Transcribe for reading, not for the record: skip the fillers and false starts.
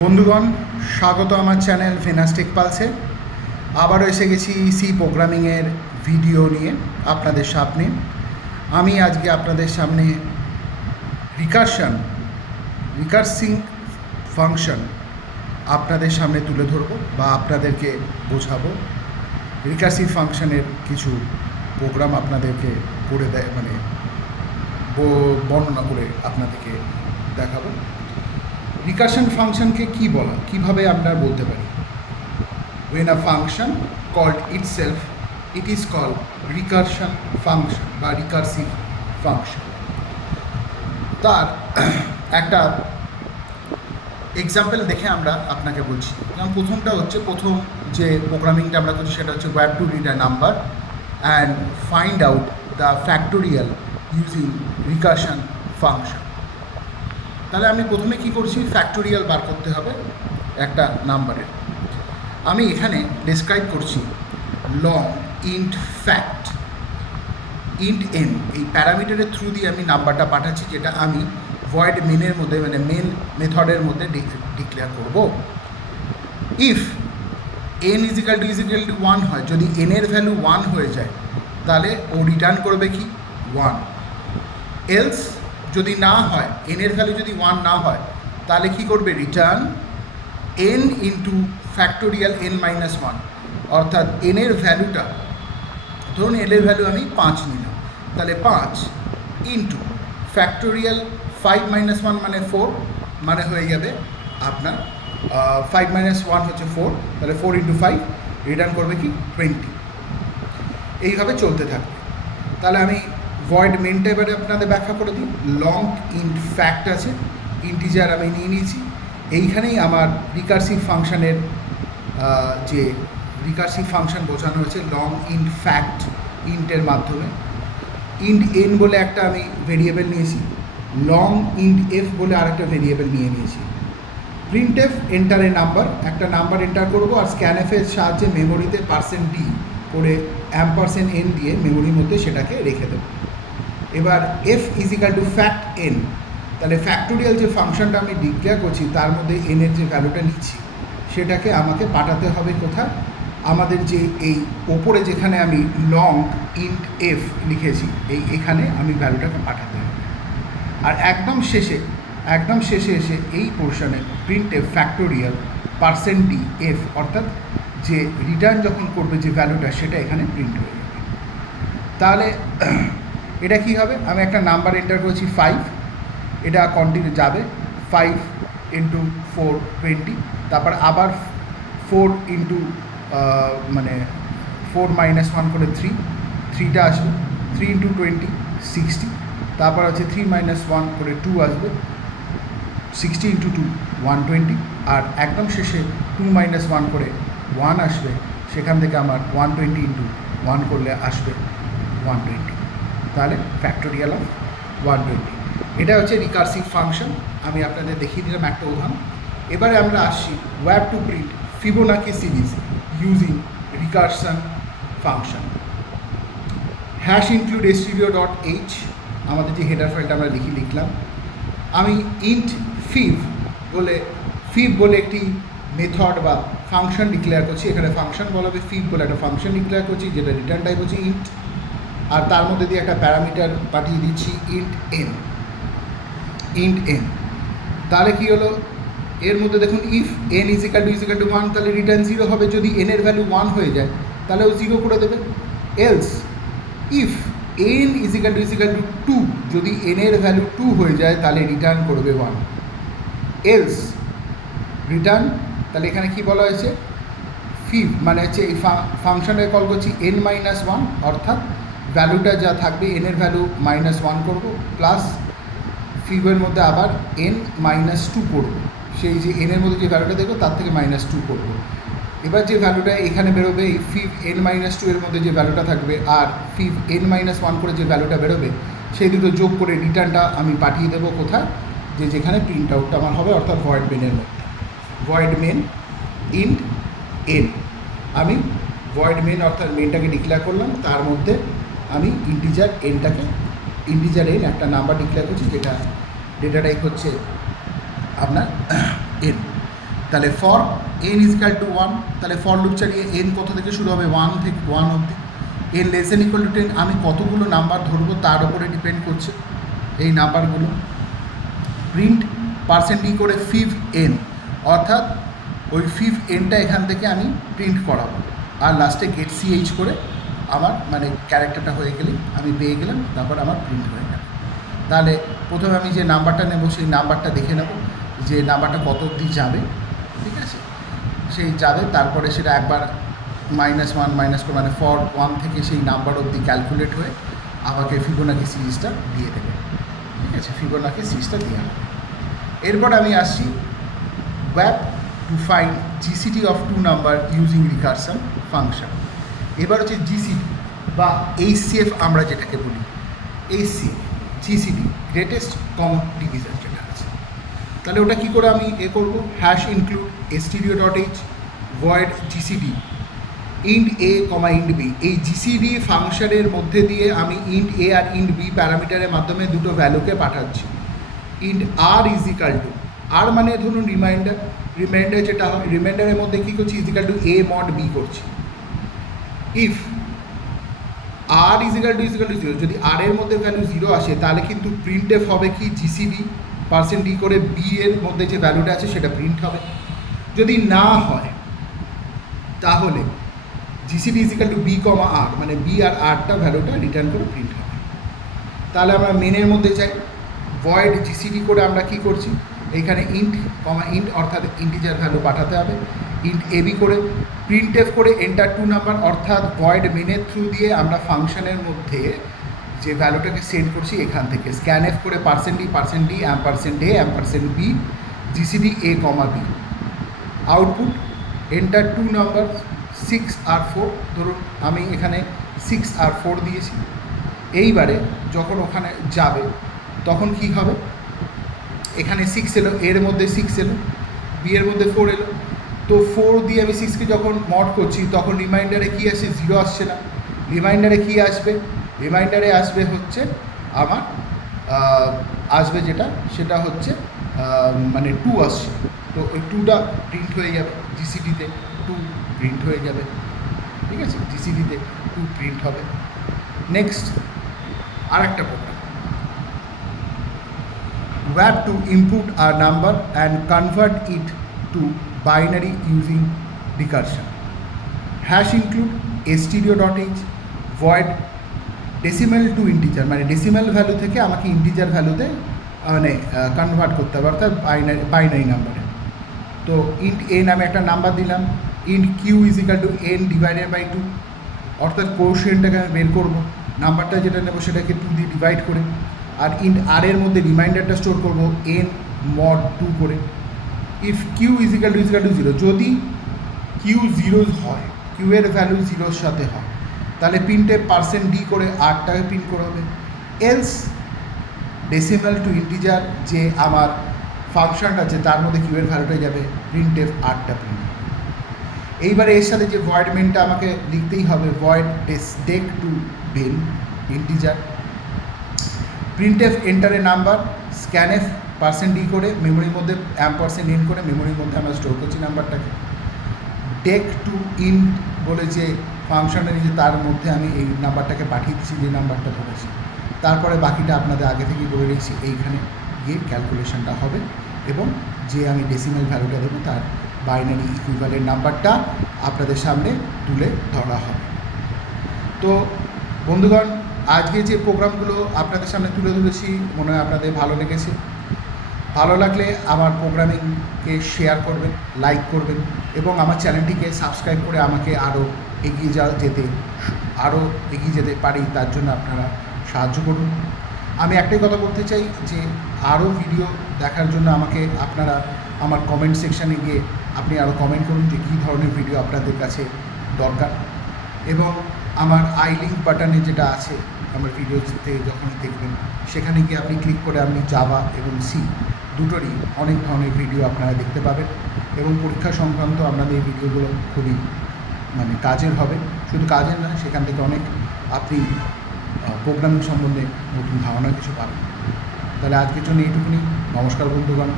বন্ধুগণ, স্বাগত আমার চ্যানেল ভেনাস টেক পালসে। আবারও এসে গেছি সি প্রোগ্রামিংয়ের ভিডিও নিয়ে আপনাদের সামনে। আমি আজকে আপনাদের সামনে রিকার্সিং ফাংশন আপনাদের সামনে তুলে ধরব বা আপনাদেরকে বোঝাবো। রিকার্সিভ ফাংশনের কিছু প্রোগ্রাম আপনাদেরকে করে দেয় বর্ণনা করে আপনাদেরকে দেখাবো। রিকারশন ফাংশনকে কি বলা, কিভাবে আমরা বলতে পারি? when a function called itself, it is called recursion function বা রিকারসিভ ফাংশন। তার একটা এক্সাম্পল দেখে আমরা আপনাকে বলছি। যেমন প্রথম যে প্রোগ্রামিংটা আমরা করছি সেটা হচ্ছে ওয়্যাব to read a number and find out the factorial using recursion function. তাহলে আমি প্রথমে কি করছি, ফ্যাক্টোরিয়াল বার করতে হবে একটা নাম্বারের। আমি এখানে ডেসক্রাইব করছি long int fact int N, এই প্যারামিটারের থ্রু দিয়ে আমি নাম্বারটা পাঠাচ্ছি, যেটা আমি ভয়েড মেনের মধ্যে মেন মেথডের মধ্যে ডিক্লেয়ার করব। ইফ এন ইজিক্যাল টু 1 হয়, যদি এনের ভ্যালু 1 হয়ে যায় তাহলে ও রিটার্ন করবে কি 1। এলস যদি না হয়, এনের ভ্যালু যদি 1 না হয় তাহলে কি করবে, return N into factorial N minus 1, অর্থাৎ এনের ভ্যালুটা, ধরুন এনের ভ্যালু আমি 5 নিলাম, তাহলে 5 ইন্টু ফ্যাক্টোরিয়াল 5 মাইনাস 1 মানে 4, মানে হয়ে যাবে আপনার 5 মাইনাস 1 হচ্ছে 4, তাহলে 4 ইন্টু 5 রিটার্ন করবে কি 20। এইভাবে চলতে থাকবে। তাহলে আমি ভয়েড মেনটা এবারে আপনাদের ব্যাখ্যা করে দিই। লং ইন্ট ফ্যাক্ট আছে, ইন্টিজার আমি নিয়ে নিয়েছি। এইখানেই আমার রিকারসিভ ফাংশনের যে রিকারসিভ ফাংশন বোঝানো হয়েছে লং ইন্ট ফ্যাক্ট ইন্টের মাধ্যমে। ইন্ট এন বলে একটা আমি ভেরিয়েবল নিয়েছি, লং ইন্ট এফ বলে আরেকটা ভেরিয়েবল নিয়ে নিয়েছি। Print F enter a number, একটা নাম্বার এন্টার করবো, আর স্ক্যান এফের সাহায্যে মেমোরিতে %d করে $n দিয়ে মেমোরির মধ্যে সেটাকে রেখে দেবো। এবার F equal to fact n, তাহলে ফ্যাক্টোরিয়াল যে ফাংশনটা আমি ডিক্লেয়ার করছি তার মধ্যে এনের যে ভ্যালুটা নিচ্ছি সেটাকে আমাকে পাঠাতে হবে কোথায়, আমাদের যে এই ওপরে যেখানে আমি লং ইন্ট এফ লিখেছি এখানে আমি ভ্যালুটাকে পাঠাতে হবে। আর একদম শেষে এসে এই পোর্শনে printf factorial %d f, অর্থাৎ যে রিটার্ন যখন করবে যে ভ্যালুটা সেটা এখানে প্রিন্ট হয়ে যাবে। তাহলে এটা কি হবে, আমি একটা নাম্বার এন্টার করেছি 5, এটা কন্টিনিউ যাবে 5 ইন্টু 4 20, তারপর আবার 4 ইন্টু 4 মাইনাস 1 করে 3টা আসবে, 3 ইন্টু 20 60, তারপর আছে 3 মাইনাস 1 করে 2 আসবে, 60 ইন্টু 2 120, আর একদম শেষে 2 মাইনাস 1 করে 1 আসবে, সেখান থেকে আমার 120 ইন্টু 1 করলে আসবে 120, তাহলে ফ্যাক্টোরিয়াল অফ 120। এটা হচ্ছে রিকারসিভ ফাংশন। আমি আপনাদের দেখিয়ে দিলাম একটা উদাহরণ। এবারে আমরা আসছি ওয়্যাব to print Fibonacci series using recursion function. Hash include stdio.h আমাদের যে হেডার ফাইলটা আমরা লিখলাম। আমি ইন্ট ফিভ বলে একটি মেথড বা ফাংশন ডিক্লেয়ার করছি। এখানে ফাংশন বলা হবে, ফিভ বলে একটা ফাংশন ডিক্লেয়ার করছি যেটা রিটার্ন টাইপ হচ্ছে ইন্ট, আর তার মধ্যে দিয়ে একটা প্যারামিটার পাঠিয়ে দিচ্ছি ইন্ট এন। তাহলে কি হলো, এর মধ্যে দেখুন ইফ এন ইজিক্যাল টু 1 তাহলে রিটার্ন 0 হবে, যদি এনের ভ্যালু 1 হয়ে যায় তাহলে ও 0 করে দেবে। Else if n equal to 2, যদি এনের ভ্যালু 2 হয়ে যায় তাহলে রিটার্ন করবে 1। এলস রিটার্ন, তাহলে এখানে কি বলা হয়েছে, ফিভ মানে হচ্ছে এই ফাংশনে কল করছি n-1, অর্থাৎ ভ্যালুটা যা থাকবে এনের ভ্যালু -1 করব, প্লাস ফিভের মধ্যে আবার n-2 করব, সেই যে এনের মধ্যে যে ভ্যালুটা দেখবো তার থেকে -2 করব। এবার যে ভ্যালুটা এখানে বেরোবে, এই ফিভ n-2 এর মধ্যে যে ভ্যালুটা থাকবে আর ফিভ n-1 করে যে ভ্যালুটা বেরোবে সেই দুটো যোগ করে রিটার্নটা আমি পাঠিয়ে দেবো কোথায়, যেখানে প্রিন্ট আউটটা আমার হবে, অর্থাৎ ভয়েড মেনের মধ্যে। ভয়েড মেন ইন্ট এন, আমি ভয়েড মেন অর্থাৎ মেনটাকে ডিক্লেয়ার করলাম, তার মধ্যে আমি ইন্টিজার এন একটা নাম্বার ডিক্লেয়ার করছি, যেটা ডেটা টাইপ হচ্ছে আপনার এন। তাহলে ফর এন ইজিক্যাল টু 1, তাহলে ফর লুপ চালিয়ে এন কত থেকে শুরু হবে 1 থেকে 1 অবধি। N less than equal to 10, আমি কতগুলো নাম্বার ধরবো তার উপরে ডিপেন্ড করছে এই নাম্বারগুলো। প্রিন্ট পার্সেন্ট ডি করে ফিভ এন, অর্থাৎ ওই ফিভ এনটা এখান থেকে আমি প্রিন্ট করাবো, আর লাস্টে গেট সিএইচ করে আমার মানে ক্যারেক্টারটা হয়ে গেলে আমি পেয়ে গেলাম, তারপর আমার প্রিন্ট হয়ে গেল। তাহলে প্রথমে আমি যে নাম্বারটা নেব সেই নাম্বারটা দেখে নেব যে নাম্বারটা কত অবধি যাবে, ঠিক আছে, সেই যাবে, তারপরে সেটা একবার -1 -4 মানে ফর 1 থেকে সেই নাম্বার অবধি ক্যালকুলেট হয়ে আমাকে ফিবোনাকি সিরিজটা দিয়ে দেবে, ঠিক আছে, ফিবোনাকি সিরিজটা দেওয়া হবে। এরপর আমি আসছি ওয়্যাপ to find GCD of two number using recursion function. এবার হচ্ছে জিসিডি বা এইচসিএফ আমরা যেটাকে বলি, HCF GCD greatest common division যেটা আছে, তাহলে ওটা কী করে আমি করবো, hash include stdio.h void GCD int a comma int b. এই জিসিডি ফাংশনের মধ্যে দিয়ে আমি ইন্ট এ আর ইন্ট বি প্যারামিটারের মাধ্যমে দুটো ভ্যালুকে পাঠাচ্ছি। Int r equal to, r মানে ধরুন রিমাইন্ডার যেটা হয়, রিমাইন্ডারের মধ্যে কী করছি, equal to A mod B করছি। ইফ আর ইজিক্যাল টু 0, যদি আর এর মধ্যে ভ্যালু 0 আসে তাহলে কিন্তু প্রিন্ট এফ হবে কি জিসিডি পার্সেন্ট ডি করে বি এর মধ্যে যে ভ্যালুটা আছে সেটা প্রিন্ট হবে। যদি না হয় তাহলে GCD is equal two B comma আর, মানে বি আর আরটা ভ্যালুটা রিটার্ন করে প্রিন্ট হবে। তাহলে আমরা মেনের মধ্যে যাই, ভয়েড জিসিডি করে আমরা কি করছি, এইখানে ইন্ট কমা ইন্ট অর্থাৎ ইন্টিজার ভ্যালু পাঠাতে হবে, ইন্ট এবি করে প্রিন্ট এফ করে এন্টার টু নাম্বার, অর্থাৎ ভয়েড মেনের থ্রু দিয়ে আমরা ফাংশনের মধ্যে যে ভ্যালুটাকে সেন্ড করছি এখান থেকে স্ক্যান এফ করে percent d ampersand a ampersand b GCD a comma b. Output enter two number 6 আর 4, ধরুন আমি এখানে 6 আর 4 দিয়েছি। এইবারে যখন ওখানে যাবে তখন কি হবে, এখানে 6 এলো, এর মধ্যে 6 এলো, বি এর মধ্যে 4 এলো, তো 4 দিয়ে আমি 6কে যখন মড করছি তখন রিমাইন্ডারে কী আসে, 0 আসছে না। রিমাইন্ডারে কী আসবে, রিমাইন্ডারে আসবে হচ্ছে আমার আসবে যেটা সেটা হচ্ছে মানে 2 আসছে, তো ওই 2টা প্রিন্ট হয়ে যাবে জিসিডিতে, 2 প্রিন্ট হয়ে যাবে, ঠিক আছে, জিসিডিতে 2 প্রিন্ট হবে। নেক্সট আর একটা প্রোগ্রাম, ওয়্যাপ to input a number and convert it to binary using recursion. Hash include stdio.h void decimal to integer, মানে ডেসিমেল ভ্যালু থেকে আমাকে ইন্টিজার ভ্যালুতে মানে কনভার্ট করতে হবে, অর্থাৎ বাইনারি নাম্বারে। তো ইন্ট এ নামে একটা নাম্বার দিলাম, int Q equal to n divided by 2, অর্থাৎ কোএফিসিয়েন্টটাকে আমি বের করবো, নাম্বারটা যেটা নেবো সেটাকে 2 দিয়ে ডিভাইড করে, আর ইন্ট আর এর মধ্যে রিমাইন্ডারটা স্টোর করবো এন মড 2 করে। ইফ কিউ ইজিক্যাল টু 0, যদি কিউ 0 হয়, কিউ এর ভ্যালু 0-র সাথে হয়, তাহলে প্রিন্টে পার্সেন্ট ডি করে আরটাকে প্রিন্ট করা হবে। এলস ডেসিমাল টু ইন্টিজার যে আমার ফাংশনটা আছে তার মধ্যে কিউ এর ভ্যালুটা যাবে, প্রিন্ট এফ আরটা প্রিন্ট। এইবারে এর সাথে যে ভয়েড মেনটা আমাকে লিখতেই হবে, void dec to bin integer, printf enter a number, scanf percent d করে মেমোরির মধ্যে অ্যাম্পারসেন্ট ইন করে মেমোরির মধ্যে আমরা স্টোর করছি নাম্বারটাকে। ডেক টু ইন বলে যে ফাংশনটা নিয়েছে তার মধ্যে আমি এই নাম্বারটাকে পাঠিয়ে দিচ্ছি যে নাম্বারটা ধরেছি, তারপরে বাকিটা আপনাদের আগে থেকেই বলে রেখেছি, এইখানে গিয়ে ক্যালকুলেশনটা হবে এবং যে আমি ডেসিমেল ভ্যালুটা দেবো তার বাইনারি ইকুইভ্যালেন্ট নাম্বারটা আপনাদের সামনে তুলে ধরা হবে। তো বন্ধুগণ, আজকে যে প্রোগ্রামগুলো আপনাদের সামনে তুলে ধরেছি মনে হয় আপনাদের ভালো লেগেছে। ভালো লাগলে আমার প্রোগ্রামিংকে শেয়ার করবেন, লাইক করবেন এবং আমার চ্যানেলটিকে সাবস্ক্রাইব করে আমাকে আরও এগিয়ে যেতে পারি তার জন্য আপনারা সাহায্য করুন। আমি একটাই কথা বলতে চাই যে আরও ভিডিও দেখার জন্য আমাকে আপনারা আমার কমেন্ট সেকশানে গিয়ে আপনি আরও কমেন্ট করুন যে কী ধরনের ভিডিও আপনাদের কাছে দরকার, এবং আমার আই লিঙ্ক বাটনে যেটা আছে আমার ভিডিওতে যখন দেখবেন সেখানে গিয়ে আপনি ক্লিক করে আপনি জাভা এবং সি দুটোরই অনেক ধরনের ভিডিও আপনারা দেখতে পাবেন এবং পরীক্ষা সংক্রান্ত আপনাদের এই ভিডিওগুলো খুবই মানে কাজের হবে। শুধু কাজের নয়, সেখান থেকে অনেক আপনি প্রোগ্রামিং সম্বন্ধে নতুন ধারণা কিছু পাবেন। তাহলে আজকের জন্য এইটুকুনি। নমস্কার বন্ধুগণ।